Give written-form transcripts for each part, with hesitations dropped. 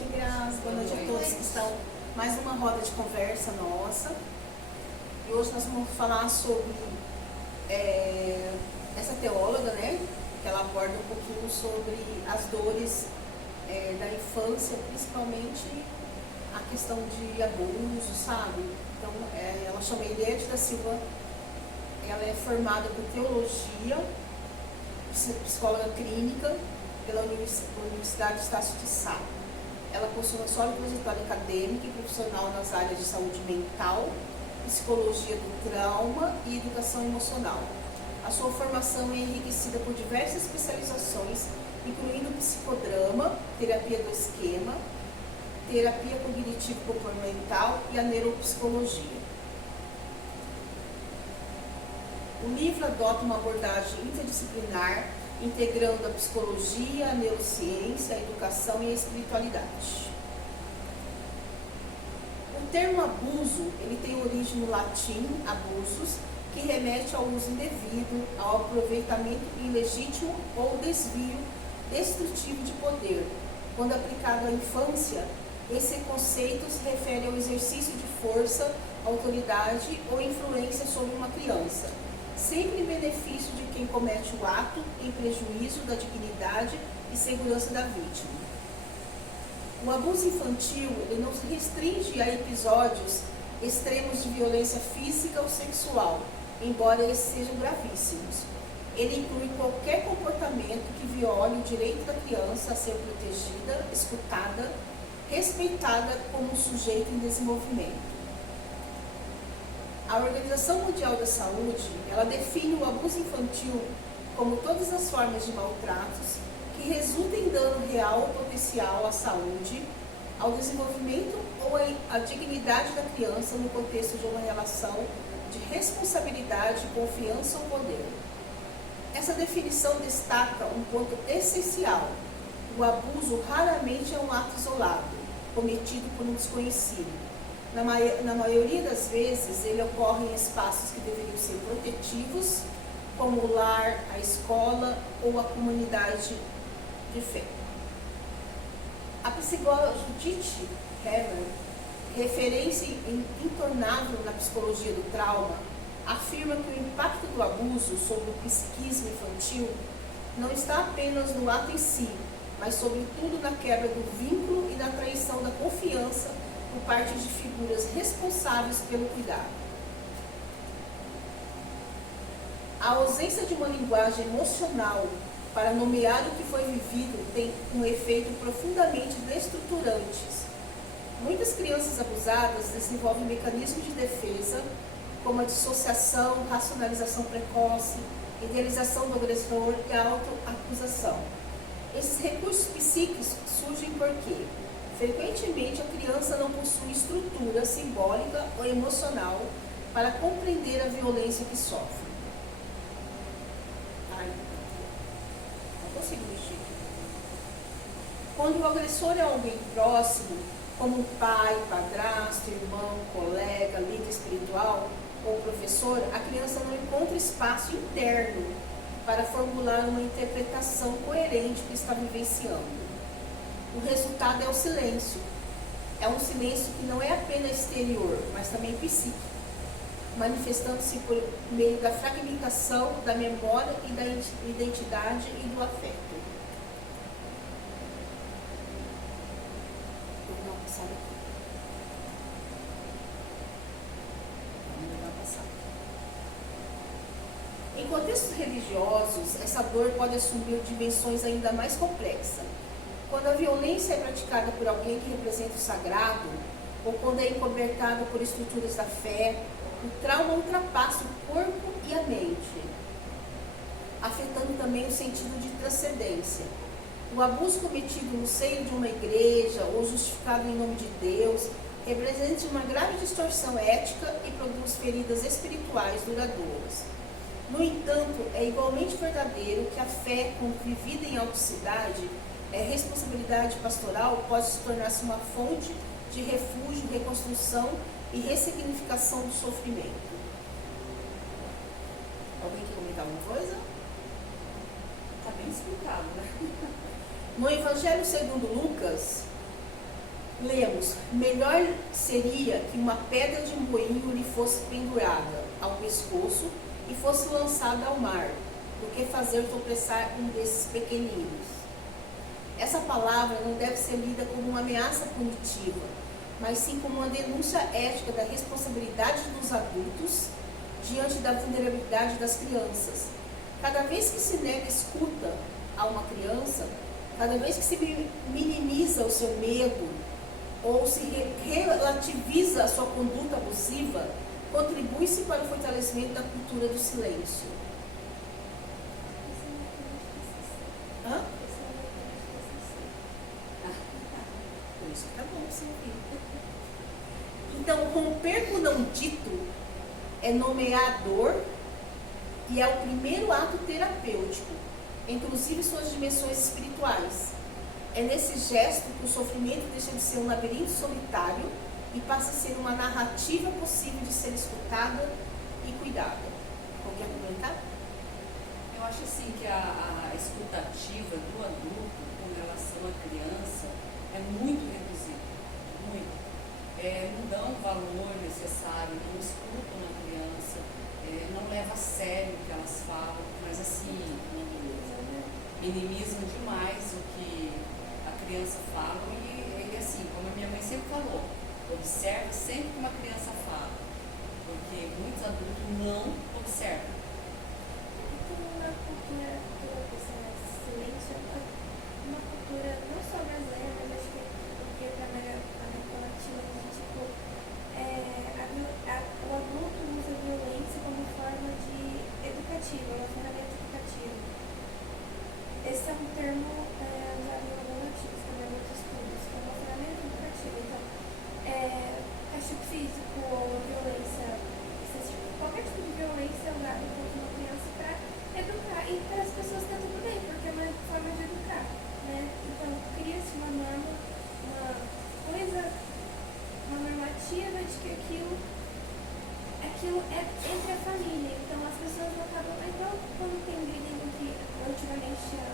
noite, Graça. Boa noite a todos que estão. Mais uma roda de conversa nossa. E hoje nós vamos falar sobre essa teóloga, né? Que ela aborda um pouquinho sobre as dores da infância, principalmente a questão de abuso, sabe? Então, ela chama Eliette da Silva. Ela é formada por teologia, psicóloga clínica pela Universidade de Estácio de Sá. Ela possui uma sólida trajetória acadêmica e profissional nas áreas de saúde mental, psicologia do trauma e educação emocional. A sua formação é enriquecida por diversas especializações, incluindo psicodrama, terapia do esquema, terapia cognitivo-comportamental e a neuropsicologia. O livro adota uma abordagem interdisciplinar, integrando a psicologia, a neurociência, a educação e a espiritualidade. O termo abuso, ele tem origem no latim, abusus, que remete ao uso indevido, ao aproveitamento ilegítimo ou desvio destrutivo de poder. Quando aplicado à infância, esse conceito se refere ao exercício de força, autoridade ou influência sobre uma criança, sempre em benefício de quem comete o ato, em prejuízo da dignidade e segurança da vítima. O abuso infantil, ele não se restringe a episódios extremos de violência física ou sexual, embora esses sejam gravíssimos. Ele inclui qualquer comportamento que viole o direito da criança a ser protegida, escutada, respeitada como um sujeito em desenvolvimento. A Organização Mundial da Saúde, ela define o abuso infantil como todas as formas de maltratos que resultam em dano real ou potencial à saúde, ao desenvolvimento ou à dignidade da criança no contexto de uma relação de responsabilidade, confiança ou poder. Essa definição destaca um ponto essencial. O abuso raramente é um ato isolado, cometido por um desconhecido. Na maioria das vezes, ele ocorre em espaços que deveriam ser protetivos, como o lar, a escola ou a comunidade de fé. A psicóloga Judith Heber, referência intornável na psicologia do trauma, afirma que o impacto do abuso sobre o psiquismo infantil não está apenas no ato em si, mas sobretudo na quebra do vínculo e na traição da confiança por parte de figuras responsáveis pelo cuidado. A ausência de uma linguagem emocional para nomear o que foi vivido tem um efeito profundamente destruturantes. Muitas crianças abusadas desenvolvem mecanismos de defesa, como a dissociação, racionalização precoce, idealização do agressor e a autoacusação. Esses recursos psíquicos surgem porque frequentemente, a criança não possui estrutura simbólica ou emocional para compreender a violência que sofre. Não consigo mexer. Quando o agressor é alguém próximo, como pai, padrasto, irmão, colega, líder espiritual ou professor, a criança não encontra espaço interno para formular uma interpretação coerente do que está vivenciando. O resultado é o silêncio. É um silêncio que não é apenas exterior, mas também psíquico, manifestando-se por meio da fragmentação da memória e da identidade e do afeto. Vou dar uma passada aqui. Vamos dar uma passada. Em contextos religiosos, essa dor pode assumir dimensões ainda mais complexas. Quando a violência é praticada por alguém que representa o sagrado, ou quando é encobertada por estruturas da fé, o trauma ultrapassa o corpo e a mente, afetando também o sentido de transcendência. O abuso cometido no seio de uma igreja ou justificado em nome de Deus representa uma grave distorção ética e produz feridas espirituais duradouras. No entanto, é igualmente verdadeiro que a fé, quando vivida em autenticidade, responsabilidade pastoral, pode se tornar-se uma fonte de refúgio, reconstrução e ressignificação do sofrimento. Alguém quer comentar alguma coisa? Está bem explicado, né? No Evangelho segundo Lucas, Lemos: melhor seria que uma pedra de moinho lhe fosse pendurada ao pescoço e fosse lançada ao mar, do que fazer tropeçar um desses pequeninos. Essa palavra não deve ser lida como uma ameaça punitiva, mas sim como uma denúncia ética da responsabilidade dos adultos diante da vulnerabilidade das crianças. Cada vez que se nega escuta a uma criança, cada vez que se minimiza o seu medo ou se relativiza a sua conduta abusiva, contribui-se para o fortalecimento da cultura do silêncio. Hã? Por isso que tá bom você ouvir. Então, romper com o não dito é nomeador e é o primeiro ato terapêutico, inclusive suas dimensões espirituais. É nesse gesto que o sofrimento deixa de ser um labirinto solitário e passa a ser uma narrativa possível de ser escutada e cuidada. Qualquer comentário? Eu acho assim que a escutativa do adulto com relação à criança é muito reduzida, muito. Não dão o valor necessário, não escutam a criança, não leva a sério o que elas falam, mas assim, minimizam demais o que a criança fala e assim, como a minha mãe sempre falou, observa sempre que uma criança fala, porque muitos adultos não observam. Uma cultura do silêncio, uma cultura não só brasileira, mas acho que porque para a América Latina, tipo, o adulto usa a violência como forma de educativa, uma ferramenta educativa. Esse é um termo usado em alguns artigos, também em outros estudos, que é uma ferramenta educativa. Então, castigo físico ou violência, qualquer tipo de violência é usado contra uma criança para educar e para as pessoas está tudo bem, porque é uma forma de educar, né? Então, cria-se uma norma, uma coisa, uma normativa de que aquilo é entre a família. Então, as pessoas não acabam, igual quando tem briga que antigamente tinha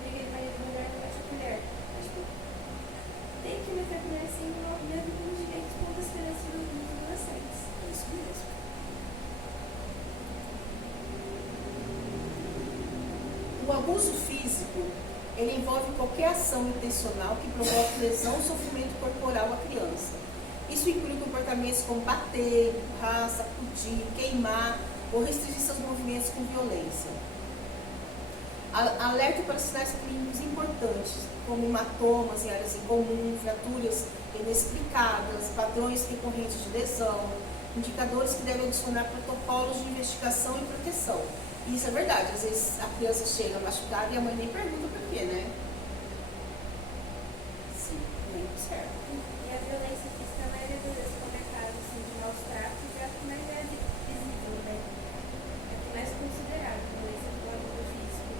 briga de marido e mulher, não bate a colher. Mas, tipo, tem que meter a colher assim, mesmo com os direitos, com as diferenças dos adolescentes. É isso mesmo. O abuso físico, ele envolve qualquer ação intencional que provoque lesão ou sofrimento corporal à criança. Isso inclui comportamentos como bater, empurrar, sacudir, queimar ou restringir seus movimentos com violência. Alerta para sinais clínicos importantes, como hematomas em áreas em comum, fraturas inexplicadas, padrões recorrentes de lesão, indicadores que devem adicionar protocolos de investigação e proteção. E isso é verdade, às vezes a criança chega machucada e a mãe nem pergunta por quê, né? Sim. Nem observa. E a violência física, a maioria das vezes, quando é caso assim, de maus tratos, é a que mais é visível, né? É a que mais é considerada, a violência do abuso físico.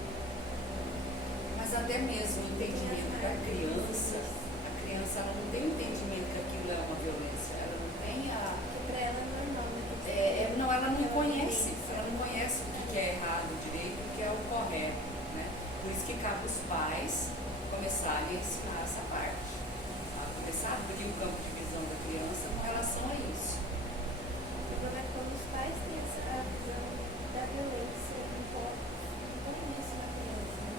Mas até mesmo o entendimento da criança, a criança ela não tem entendimento que aquilo é uma violência, ela não tem Porque para ela é normal, né? não, ela não conhece o que é errado direito, o que é o correto, né? Por isso que cabe os pais começarem a ensinar essa parte, tá? Começar a abrir o campo de visão da criança com relação a isso. O problema é quando os pais têm essa visão da violência, então isso na criança, né?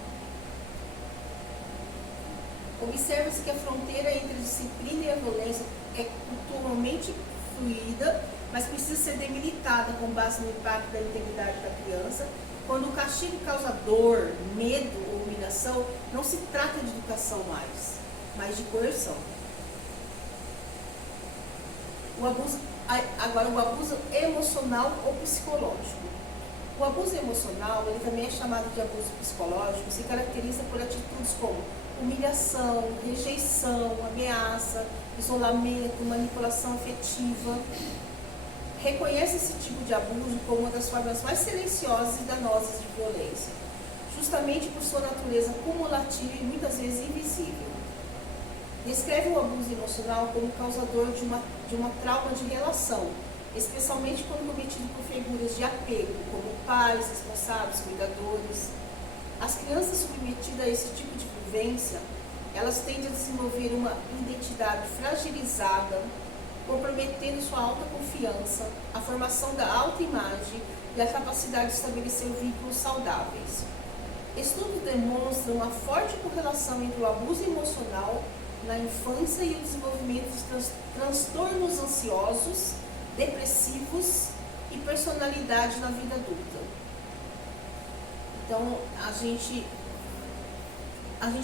Observa-se que a fronteira entre a disciplina e a violência é culturalmente fluida, mas precisa ser delimitada com base no impacto da integridade da criança. Quando o castigo causa dor, medo ou humilhação, não se trata de educação mais, mas de coerção. Agora, o abuso emocional ou psicológico. O abuso emocional, ele também é chamado de abuso psicológico, se caracteriza por atitudes como humilhação, rejeição, ameaça, isolamento, manipulação afetiva. Reconhece esse tipo de abuso como uma das formas mais silenciosas e danosas de violência, justamente por sua natureza cumulativa e muitas vezes invisível. Descreve o abuso emocional como causador de uma trauma de relação, especialmente quando cometido por figuras de apego, como pais, responsáveis, cuidadores. As crianças submetidas a esse tipo de vivência, elas tendem a desenvolver uma identidade fragilizada, comprometendo sua autoconfiança, a formação da autoimagem e a capacidade de estabelecer vínculos saudáveis. Estudos demonstram uma forte correlação entre o abuso emocional na infância e o desenvolvimento de transtornos ansiosos, depressivos e personalidade na vida adulta. Então, a gente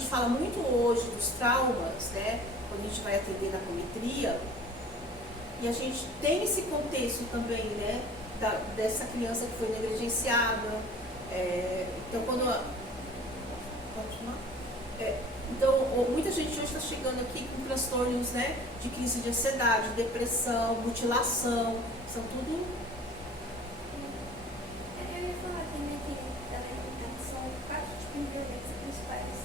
fala muito hoje dos traumas, né, quando a gente vai atender na apometria, e a gente tem esse contexto também, né, dessa criança que foi negligenciada. Então, então, muita gente hoje está chegando aqui com transtornos, né, de crise de ansiedade, depressão, mutilação, são tudo. Eu ia falar também que são 4 tipos de violência principais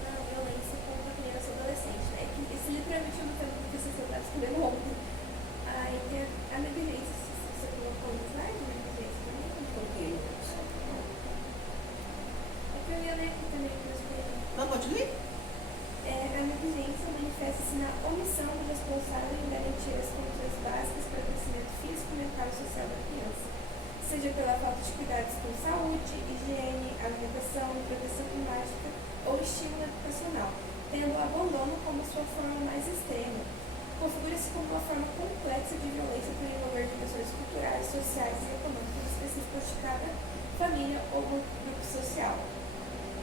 na violência contra criança e adolescente, né? Que esse literalmente eu não tenho porque você está escrevendo ontem. Aí tem a negligência, se você colocou no slide, a negligência também. Ok. É que eu ia ler aqui também para escrever. Não pode ler? A negligência manifesta-se na omissão do responsável em garantir as condições básicas para o crescimento físico, mental e social da criança, seja pela falta de cuidados com saúde, higiene, alimentação, proteção climática ou estímulo educacional, tendo o abandono como sua forma mais extrema. Configura-se como uma forma complexa de violência por envolver dimensões culturais, sociais e econômicas específicas de cada família ou grupo social.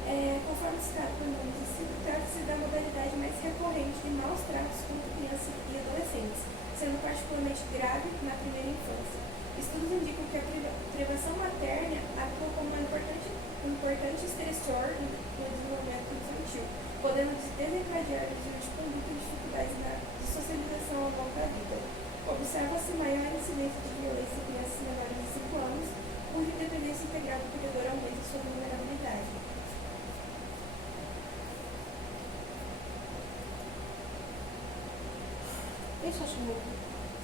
Conforme citado por Nunes e Silva, trata-se da modalidade mais recorrente de maus tratos contra crianças e adolescentes, sendo particularmente grave na primeira infância. Estudos indicam que a privação materna atua como um importante estressor no desenvolvimento infantil, podendo desencadear o uso de conduta e dificuldades de socialização ao longo da vida. Observa-se maior incidência de violência em crianças menores de 5 anos, cuja dependência integral do cuidador aumenta sua vulnerabilidade.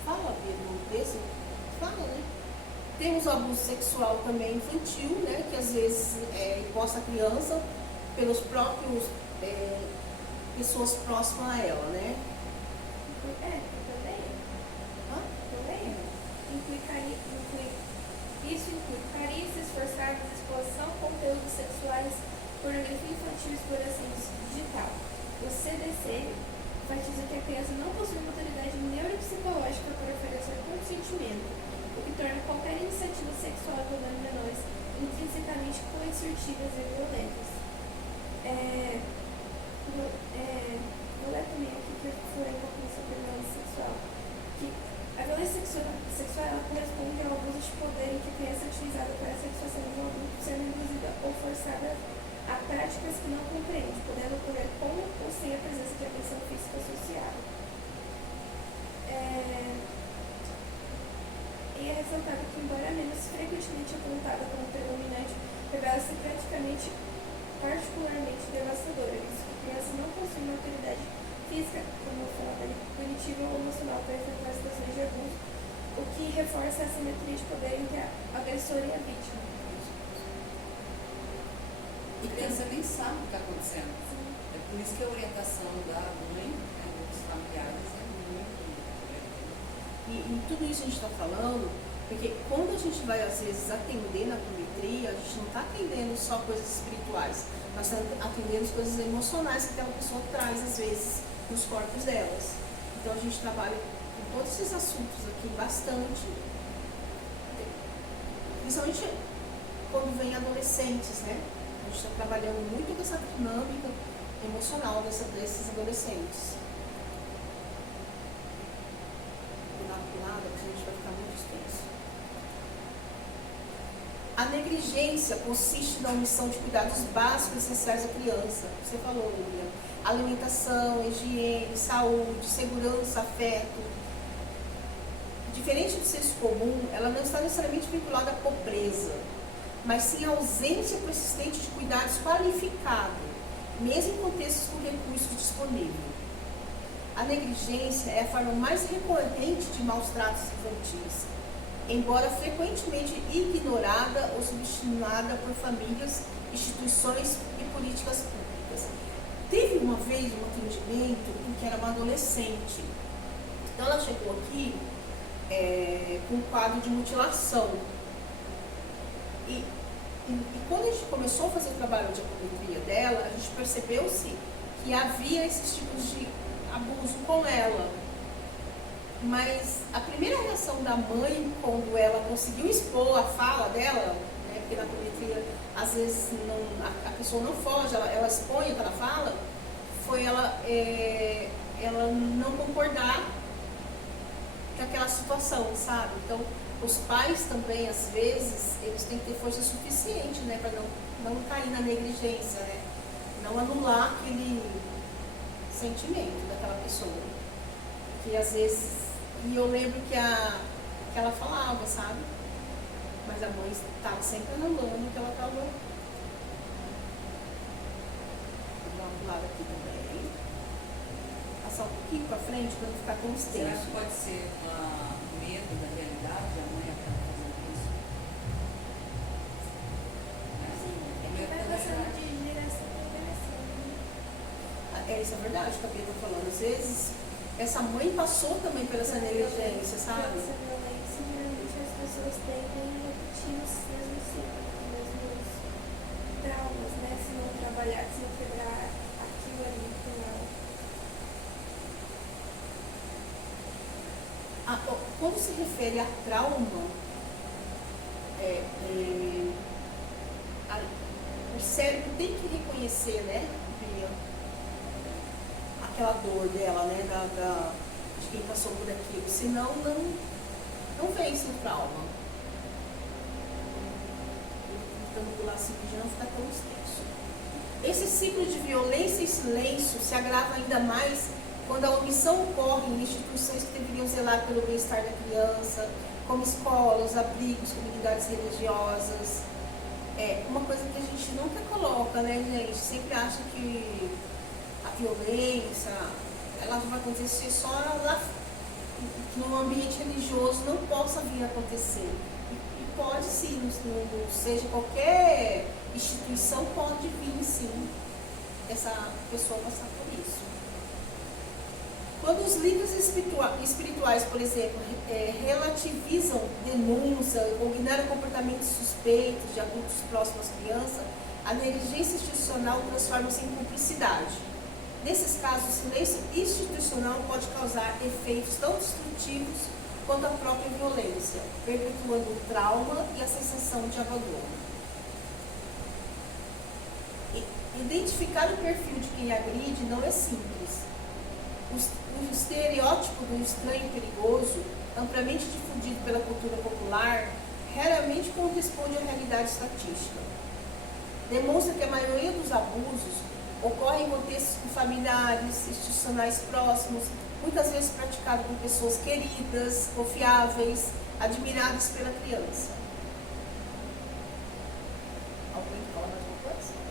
Fala, Pedro, desse? Fala, né? Temos o abuso sexual também infantil, né? Que às vezes imposta a criança pelos próprios pessoas próximas a ela, né? Isso inclui carícias forçadas, exposição, conteúdos sexuais, pornografia infantil e exploração digital. O CDC enfatiza que a criança não possui maturidade neuropsicológica para oferecer consentimento, o que torna qualquer iniciativa sexual envolvendo menores intrinsecamente coercitivas e violentas. Vou ler também aqui que foi a definição da violência sexual. Que a violência sexual ela corresponde ao abuso de poder em que a criança é utilizada para a satisfação de um adulto, sendo induzida ou forçada a práticas que não compreende, podendo ocorrer com ou sem a presença de agressão física associada. E é ressaltado que, embora menos frequentemente apontada como predominante, revela-se particularmente devastadora, visto que a criança não possui maturidade física, como cognitiva ou emocional para enfrentar situações de abuso, o que reforça a assimetria de poder entre a agressora e a vítima. A criança nem sabe o que está acontecendo. É por isso que a orientação da mãe, dos familiares, é muito importante. E tudo isso a gente está falando, porque quando a gente vai, às vezes, atender na apometria, a gente não está atendendo só coisas espirituais, nós estamos atendendo as coisas emocionais que aquela pessoa traz, às vezes, nos corpos delas. Então, a gente trabalha com todos esses assuntos aqui bastante, principalmente quando vem adolescentes, né? A gente está trabalhando muito dessa dinâmica emocional desses adolescentes. Nada, porque a gente vai ficar muito extenso. A negligência consiste na omissão de cuidados básicos essenciais à criança. Você falou, Lívia. Alimentação, higiene, saúde, segurança, afeto. Diferente do senso comum, ela não está necessariamente vinculada à pobreza, mas sim à ausência persistente de cuidados qualificados, mesmo em contextos com recursos disponíveis. A negligência é a forma mais recorrente de maus tratos infantis, embora frequentemente ignorada ou subestimada por famílias, instituições e políticas públicas. teve uma vez um atendimento em que era uma adolescente. Então ela chegou aqui com um quadro de mutilação. E quando a gente começou a fazer o trabalho de apometria dela, a gente percebeu-se que havia esses tipos de abuso com ela. Mas a primeira reação da mãe, quando ela conseguiu expor a fala dela, né, porque na apometria às vezes a pessoa não foge, ela expõe o que ela fala, foi ela não concordar com aquela situação, sabe? Então, os pais também, às vezes, eles têm que ter força suficiente, né, para não cair na negligência, né? Não anular aquele sentimento daquela pessoa. Que às vezes, e eu lembro que ela falava, sabe? Mas a mãe estava sempre anulando o que ela estava. Vou dar um lado aqui também. Passar um pouquinho para frente para não ficar tão extenso. Será que pode ser medo da realidade? A mãe acaba fazendo isso? Sim, é que vai passando de geração em geração, né? Isso é verdade, que a Bia está falando. Às vezes, essa mãe passou também por essa negligência, sabe? Essa violência, geralmente as pessoas tendem a repetir os mesmos ciclos, os mesmos traumas, né? Se não trabalhar, se não quebrar aquilo ali com ela. Quando se refere a trauma, o cérebro tem que reconhecer, né, Bia, aquela dor dela, né, de quem passou por aquilo, senão não vence o trauma. Tentando pular esse vídeo não ficar tão extenso. Esse ciclo de violência e silêncio se agrava ainda mais quando a omissão ocorre em instituições que deveriam zelar pelo bem-estar da criança, como escolas, abrigos, comunidades religiosas. Uma coisa que a gente nunca coloca, né, gente? Sempre acha que a violência, ela vai acontecer só lá, num ambiente religioso não possa vir a acontecer. E pode sim, seja qualquer instituição, pode vir sim essa pessoa passar por isso. Quando os líderes espirituais, por exemplo, relativizam denúncia ou ignoram comportamentos suspeitos de adultos próximos às crianças, a negligência institucional transforma-se em cumplicidade. Nesses casos, o silêncio institucional pode causar efeitos tão destrutivos quanto a própria violência, perpetuando o trauma e a sensação de abandono. Identificar o perfil de quem agride não é simples. O estereótipo do estranho perigoso, amplamente difundido pela cultura popular, raramente corresponde à realidade estatística. Demonstra que a maioria dos abusos ocorre em contextos familiares, institucionais próximos, muitas vezes praticado por pessoas queridas, confiáveis, admiradas pela criança. Alguém fala mais uma coisa?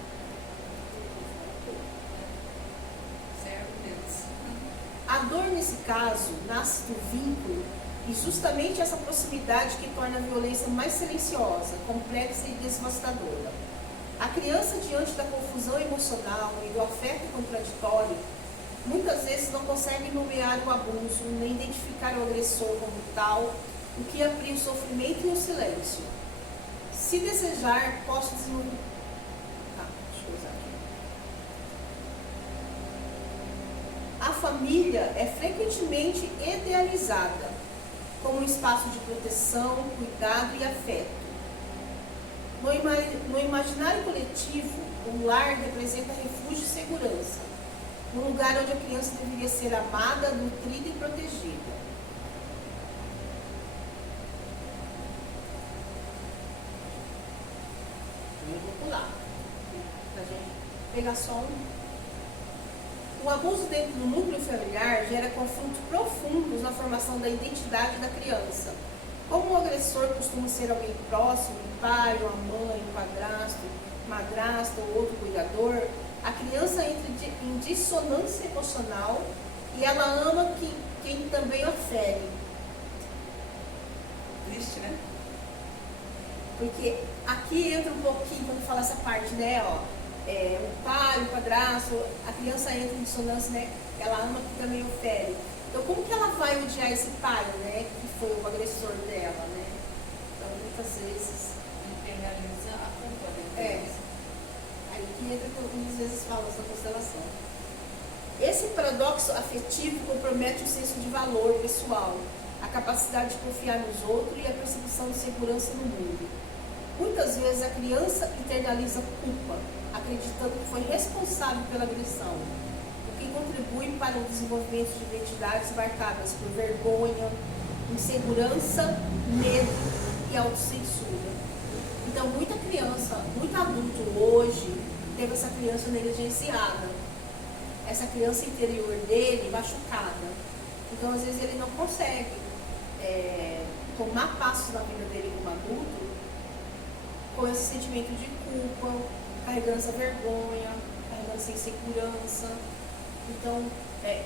A dor, nesse caso, nasce do vínculo e justamente essa proximidade que torna a violência mais silenciosa, complexa e devastadora. A criança, diante da confusão emocional e do afeto contraditório, muitas vezes não consegue nomear o abuso, nem identificar o agressor como tal, o que abre o sofrimento e o silêncio. Se desejar, posso desenvolver... deixa eu usar aqui. A família é frequentemente idealizada como um espaço de proteção, cuidado e afeto. No imaginário coletivo, o lar representa refúgio e segurança, um lugar onde a criança deveria ser amada, nutrida e protegida. Eu vou pular, para a gente pegar só um. O abuso dentro do núcleo familiar gera conflitos profundos na formação da identidade da criança. Como o agressor costuma ser alguém próximo, um pai, uma mãe, um padrasto, madrasta ou outro cuidador, a criança entra em dissonância emocional e ela ama quem também o fere. Triste, né? Porque aqui entra um pouquinho, quando fala essa parte, né, ó, um pai, um padrasto, a criança entra em dissonância, né? Ela ama que também ofere. Então, como que ela vai odiar esse pai, né? Que foi o agressor dela, né? Então, muitas vezes... Internaliza a culpa, né? Aí que entra, muitas vezes, fala essa constelação. Esse paradoxo afetivo compromete o senso de valor pessoal, a capacidade de confiar nos outros e a percepção de segurança no mundo. Muitas vezes a criança internaliza culpa, acreditando que foi responsável pela agressão, o que contribui para o desenvolvimento de identidades marcadas por vergonha, insegurança, medo e autocensura. Então, muita criança, muito adulto hoje, teve essa criança negligenciada, essa criança interior dele machucada. Então, às vezes, ele não consegue tomar passos na vida dele como adulto com esse sentimento de culpa, carregando essa vergonha, carregando essa insegurança. Então,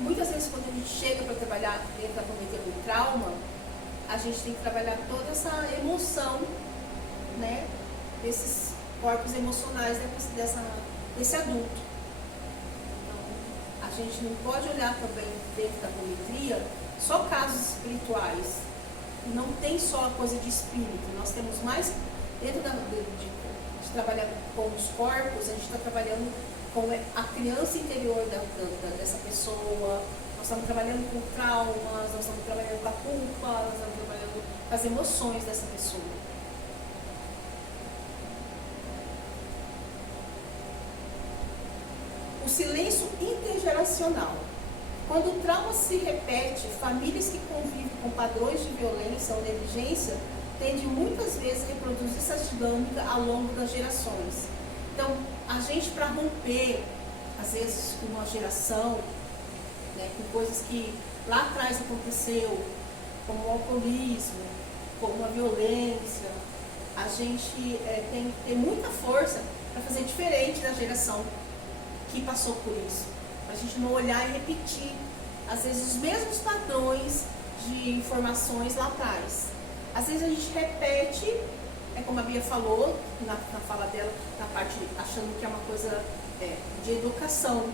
muitas vezes, quando a gente chega para trabalhar dentro da comunidade com trauma, a gente tem que trabalhar toda essa emoção, né, desses corpos emocionais desse adulto. Então, a gente não pode olhar também dentro da apometria só casos espirituais. Não tem só a coisa de espírito. Nós temos mais, dentro de trabalhar com os corpos, a gente está trabalhando com a criança interior dessa pessoa. Nós estamos trabalhando com traumas, nós estamos trabalhando com a culpa, nós estamos trabalhando com as emoções dessa pessoa. O silêncio intergeracional. Quando o trauma se repete, famílias que convivem com padrões de violência ou negligência tendem muitas vezes a reproduzir essa dinâmica ao longo das gerações. Então, a gente, para romper, às vezes, com uma geração, né, com coisas que lá atrás aconteceu, como o alcoolismo, como a violência, a gente tem que ter muita força para fazer diferente da geração que passou por isso. Para a gente não olhar e repetir, às vezes, os mesmos padrões de informações lá atrás. Às vezes a gente repete, como a Bia falou, na fala dela, na parte achando que é uma coisa de educação,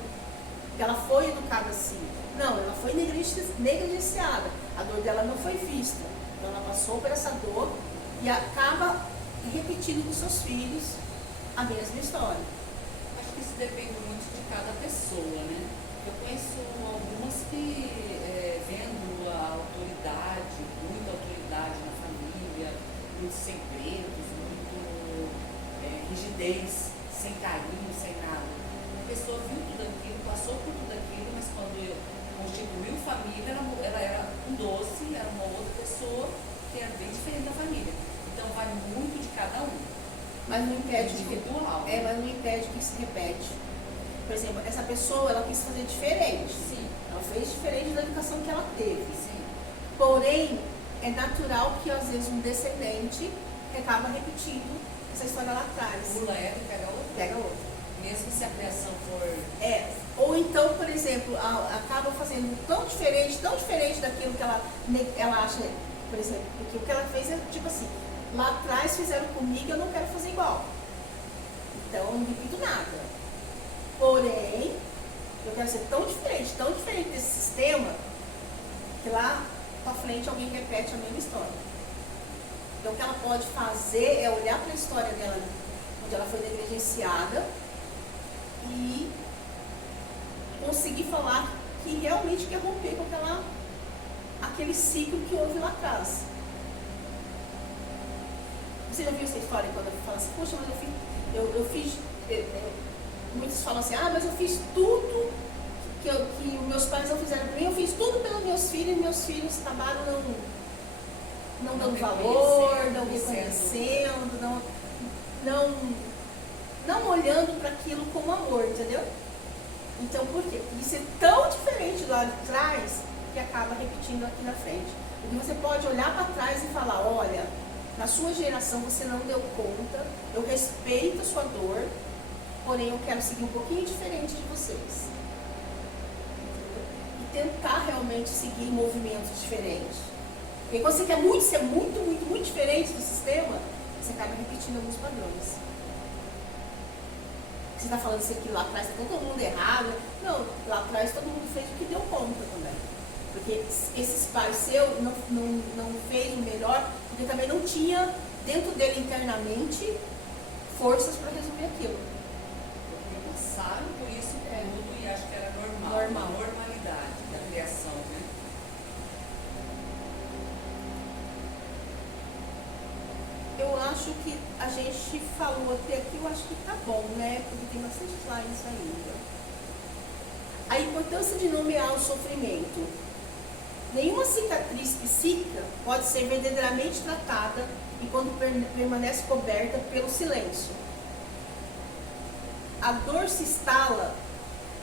que ela foi educada assim. Não, ela foi negligenciada, a dor dela não foi vista. Então ela passou por essa dor e acaba repetindo com seus filhos a mesma história. Acho que isso depende muito de cada pessoa, né? Eu conheço algumas que, vendo a autoridade, muita autoridade na família, muitos segredos, muito rigidez, sem carinho, sem nada. A pessoa viu tudo aquilo, passou por tudo aquilo, mas quando constituiu família, ela era um doce, era uma outra pessoa que era bem diferente da família. Então vai muito de cada um. Mas não impede individual. Mas não impede que se repete. Por exemplo, essa pessoa, ela quis fazer diferente. Sim. Ela fez diferente da educação que ela teve. Sim. Porém, é natural que às vezes um descendente acaba repetindo essa história lá atrás. O leve pega outro. Pega outro. Mesmo se a criação for... Ou então, por exemplo, acaba fazendo tão diferente daquilo que ela acha, por exemplo, porque o que ela fez é tipo assim, lá atrás fizeram comigo, eu não quero fazer igual. Então, eu não repito nada. Porém, eu quero ser tão diferente desse sistema, que lá pra frente alguém repete a mesma história. Então, o que ela pode fazer é olhar para a história dela, onde ela foi negligenciada, e conseguir falar que realmente quer romper com aquele ciclo que houve lá atrás. Você já viu essa história quando eu falo assim, poxa, mas eu fiz muitos falam assim, mas eu fiz tudo que os meus pais não fizeram para mim, eu fiz tudo pelos meus filhos, e meus filhos acabaram não dando valor, não reconhecendo, não olhando para aquilo como amor, entendeu? Então, por quê? Isso é tão diferente lá de trás que acaba repetindo aqui na frente. Porque você pode olhar para trás e falar, olha, na sua geração você não deu conta, eu respeito a sua dor, porém eu quero seguir um pouquinho diferente de vocês. Entendeu? E tentar realmente seguir movimentos diferentes. Porque quando você quer ser muito diferente do sistema, você acaba repetindo alguns padrões. você está falando assim que lá atrás está todo mundo errado. Não, lá atrás todo mundo fez o que deu conta também. Porque esses pais seus não fez o melhor, porque também não tinha dentro dele internamente forças para resolver aquilo. Porque passaram por isso tudo e acho que era normal. Uma normalidade da criação, né? Eu acho que a gente falou até aqui, eu acho que tá bom, né? Porque tem bastante slides ainda. A importância de nomear o sofrimento. Nenhuma cicatriz psíquica pode ser verdadeiramente tratada enquanto permanece coberta pelo silêncio. A dor se instala,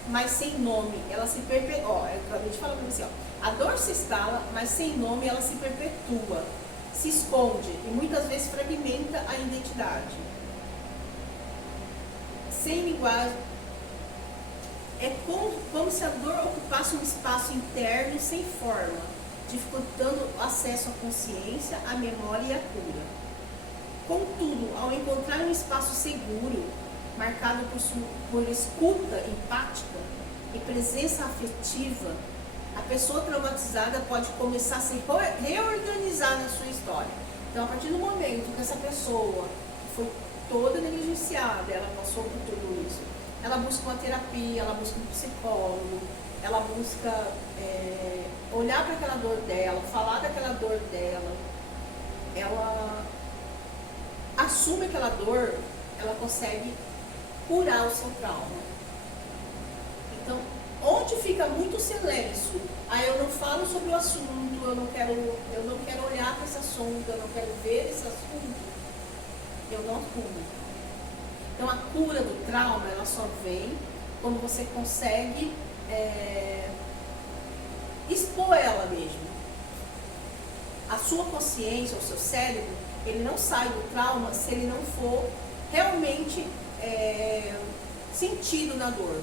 mas sem nome, ela se perpetua. Eu acabei de falar para você, a dor se instala, mas sem nome, ela se perpetua, se esconde e muitas vezes fragmenta a identidade. Sem linguagem, é como se a dor ocupasse um espaço interno sem forma, dificultando o acesso à consciência, à memória e à cura. Contudo, ao encontrar um espaço seguro, marcado por escuta empática e presença afetiva, a pessoa traumatizada pode começar a se reorganizar na sua história. Então, a partir do momento que essa pessoa foi toda negligenciada, ela passou por tudo isso, ela busca uma terapia, ela busca um psicólogo, ela busca olhar para aquela dor dela, falar daquela dor dela, ela assume aquela dor, ela consegue curar o seu trauma. Então, onde fica muito silêncio, eu não falo sobre o assunto, eu não quero olhar para esse assunto, eu não quero ver esse assunto, eu não curo. Então, a cura do trauma, ela só vem quando você consegue expor ela mesmo. A sua consciência, o seu cérebro, ele não sai do trauma se ele não for realmente sentido na dor.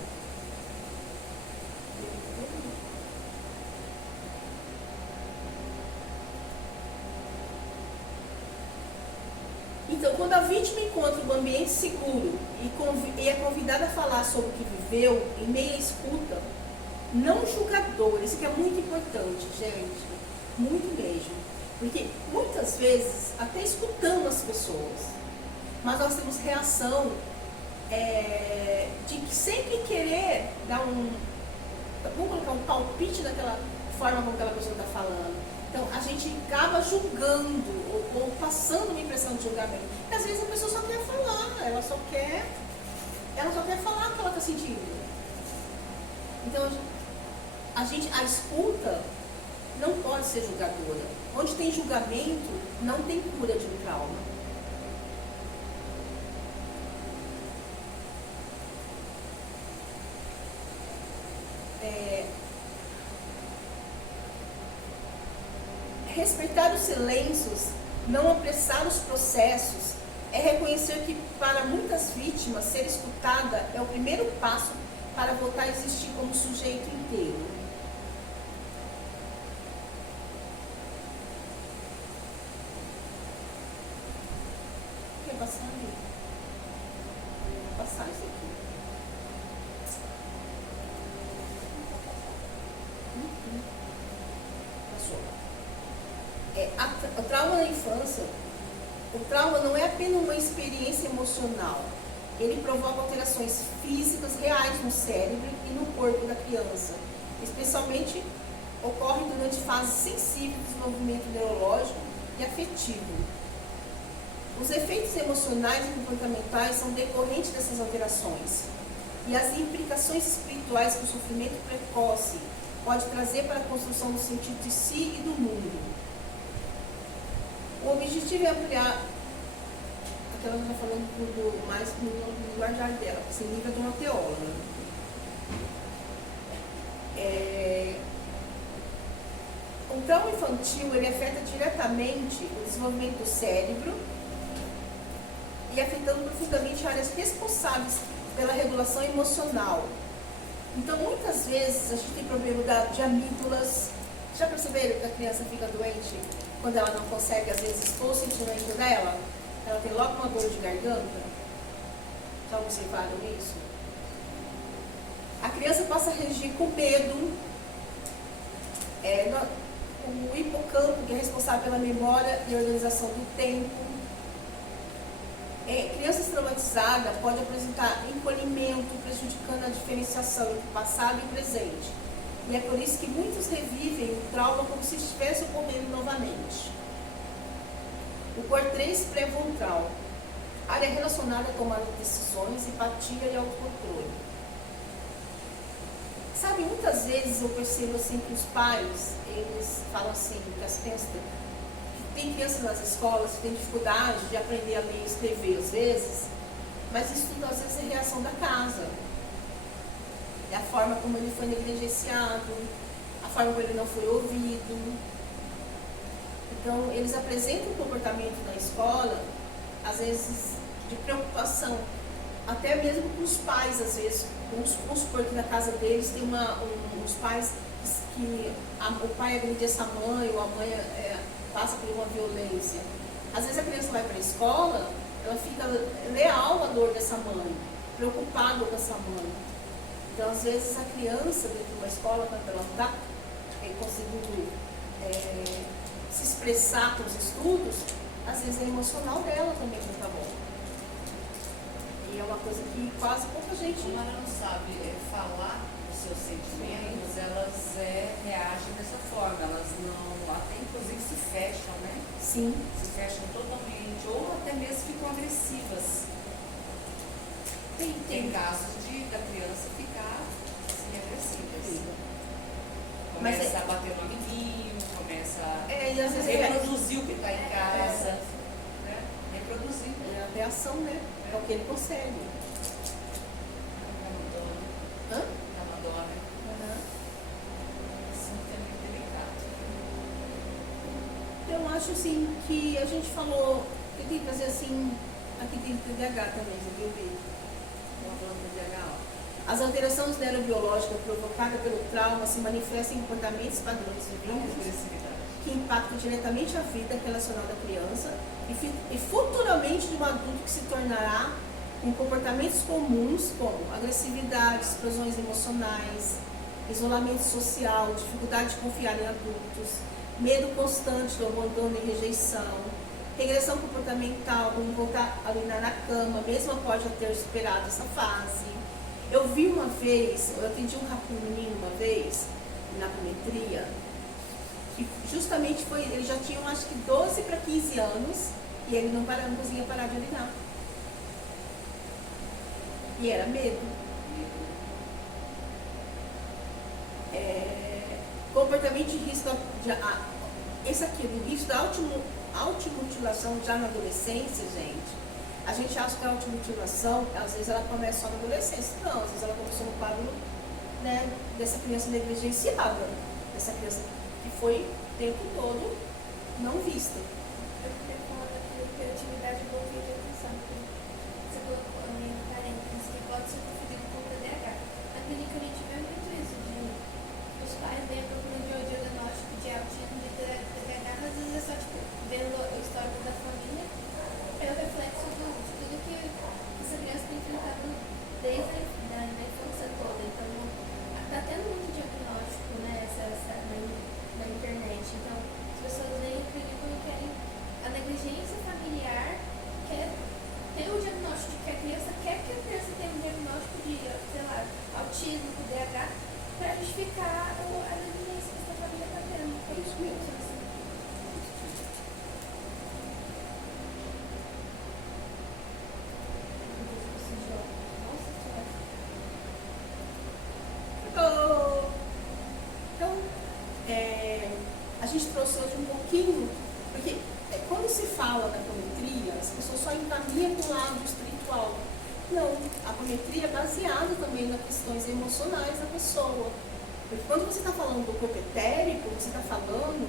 Então, quando a vítima encontra um ambiente seguro e é convidada a falar sobre o que viveu, em meio à escuta, não julgador, isso que é muito importante, gente, muito mesmo. Porque muitas vezes, até escutamos as pessoas, mas nós temos reação de sempre querer dar vamos colocar um palpite daquela forma como aquela pessoa está falando. Então, a gente acaba julgando ou passando uma impressão de julgamento. E às vezes a pessoa só quer falar, ela só quer falar o que ela está sentindo. Então, a escuta não pode ser julgadora. Onde tem julgamento, não tem cura de um trauma. Respeitar os silêncios, não apressar os processos, é reconhecer que para muitas vítimas ser escutada é o primeiro passo para voltar a existir como sujeito inteiro. Quer passar ali? Vou passar isso aqui. Passou. O trauma na infância, o trauma não é apenas uma experiência emocional. Ele provoca alterações físicas reais no cérebro e no corpo da criança. Especialmente ocorre durante fases sensíveis do desenvolvimento neurológico e afetivo. Os efeitos emocionais e comportamentais são decorrentes dessas alterações. E as implicações espirituais que o sofrimento precoce pode trazer para a construção do sentido de si e do mundo. O objetivo é ampliar, aquela que está falando mais no linguajar dela, que se livra de uma teóloga. O trauma infantil, ele afeta diretamente o desenvolvimento do cérebro e afetando profundamente áreas responsáveis pela regulação emocional. Então, muitas vezes, a gente tem problema de amígdalas. Já perceberam que a criança fica doente quando ela não consegue, às vezes, expor o sentimento dela? Ela tem logo uma dor de garganta. Já observaram isso? A criança passa a regir com medo. O hipocampo, que é responsável pela memória e organização do tempo. Crianças traumatizadas podem apresentar encolhimento, prejudicando a diferenciação entre o passado e o presente. E é por isso que muitos revivem o trauma como se estivesse ocorrendo novamente. O COR3 pré-ventral, área relacionada à tomada de decisões, empatia e autocontrole. Sabe, muitas vezes eu percebo assim que os pais, eles falam assim, que as crianças, que tem crianças nas escolas que têm dificuldade de aprender a ler e escrever às vezes, mas isso tudo às vezes é reação da casa. É a forma como ele foi negligenciado, a forma como ele não foi ouvido. Então, eles apresentam um comportamento na escola, às vezes, de preocupação. Até mesmo com os pais, às vezes. Vamos supor que na casa deles tem uns pais que o pai agride essa mãe, ou a mãe passa por uma violência. Às vezes a criança vai para a escola, ela fica leal à dor dessa mãe, preocupada com essa mãe. Então, às vezes, a criança, dentro de uma escola, quando ela está conseguindo se expressar com os estudos, às vezes é emocional dela também não está bom. E é uma coisa que quase pouca gente... Como ela não sabe falar os seus sentimentos, elas reagem dessa forma. Elas não, até inclusive se fecham, né? Sim. Se fecham totalmente, ou até mesmo ficam agressivas. Tem casos da criança ficar assim, agressiva. Sim. Começa a bater no amiguinho, começa e às vezes reproduzir o que está em casa. Né? Reproduzir. É a reação, né? É o que ele consegue. Da Madonna. Isso é muito delicado. Eu acho assim que a gente falou, eu tenho que fazer assim, aqui tem TDAH também, você viu, Bia? As alterações neurobiológicas provocadas pelo trauma se manifestam em comportamentos padrões de vida que impactam diretamente a vida relacional da criança e futuramente de um adulto que se tornará com comportamentos comuns como agressividade, explosões emocionais, isolamento social, dificuldade de confiar em adultos, medo constante do abandono e rejeição, regressão comportamental, como voltar a urinar na cama, mesmo após já ter superado essa fase. Eu vi uma vez, eu atendi um menino uma vez, na apometria, que justamente ele já tinha acho que 12 para 15 anos, e ele não conseguia parar de urinar. E era medo. Comportamento de risco, esse aqui, o risco da automutilação já na adolescência, gente. A gente acha que a automutilação, às vezes ela começa só na adolescência. Não, às vezes ela começou no quadro, né, dessa criança negligenciada, dessa criança que foi o tempo todo não vista. Eu fiquei falando aqui de criatividade envolvida em atenção. Você colocou a minha parênteses que pode ser confundido com TDAH. Na clínica a gente vê muito isso, de os pais vêm procurando o diagnóstico de autismo de TDAH, mas às vezes é só tipo, vendo o histórico da família, é o reflexo de tudo que essa criança tem enfrentado desde a infância toda. Então, está tendo muito diagnóstico, né, na internet. Então, as pessoas vêm e acreditam e querem a negligência familiar, quer ter o diagnóstico de que a criança quer que a criança tenha um diagnóstico de, sei lá, autismo, TDAH, para justificar a negligência que essa família está tendo. É isso mesmo. Então, a gente trouxe hoje um pouquinho, porque quando se fala da apometria, as pessoas só encaminham para o lado espiritual. Não, a apometria é baseada também nas questões emocionais da pessoa. Porque quando você está falando do corpo etérico, você está falando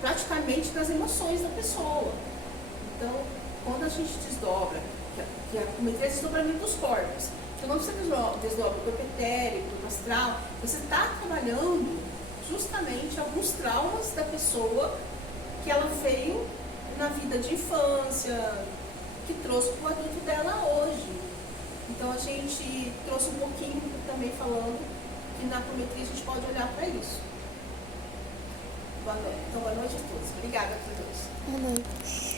praticamente das emoções da pessoa. Então, quando a gente desdobra, que a apometria é desdobramento dos corpos. Então, quando você desdobra o corpo etérico, o astral, você está trabalhando justamente alguns traumas da pessoa que ela veio na vida de infância, que trouxe para o adulto dela hoje. Então a gente trouxe um pouquinho também falando que na apometria a gente pode olhar para isso. Boa noite. Então, boa noite a todos. Obrigada a todos. Boa noite.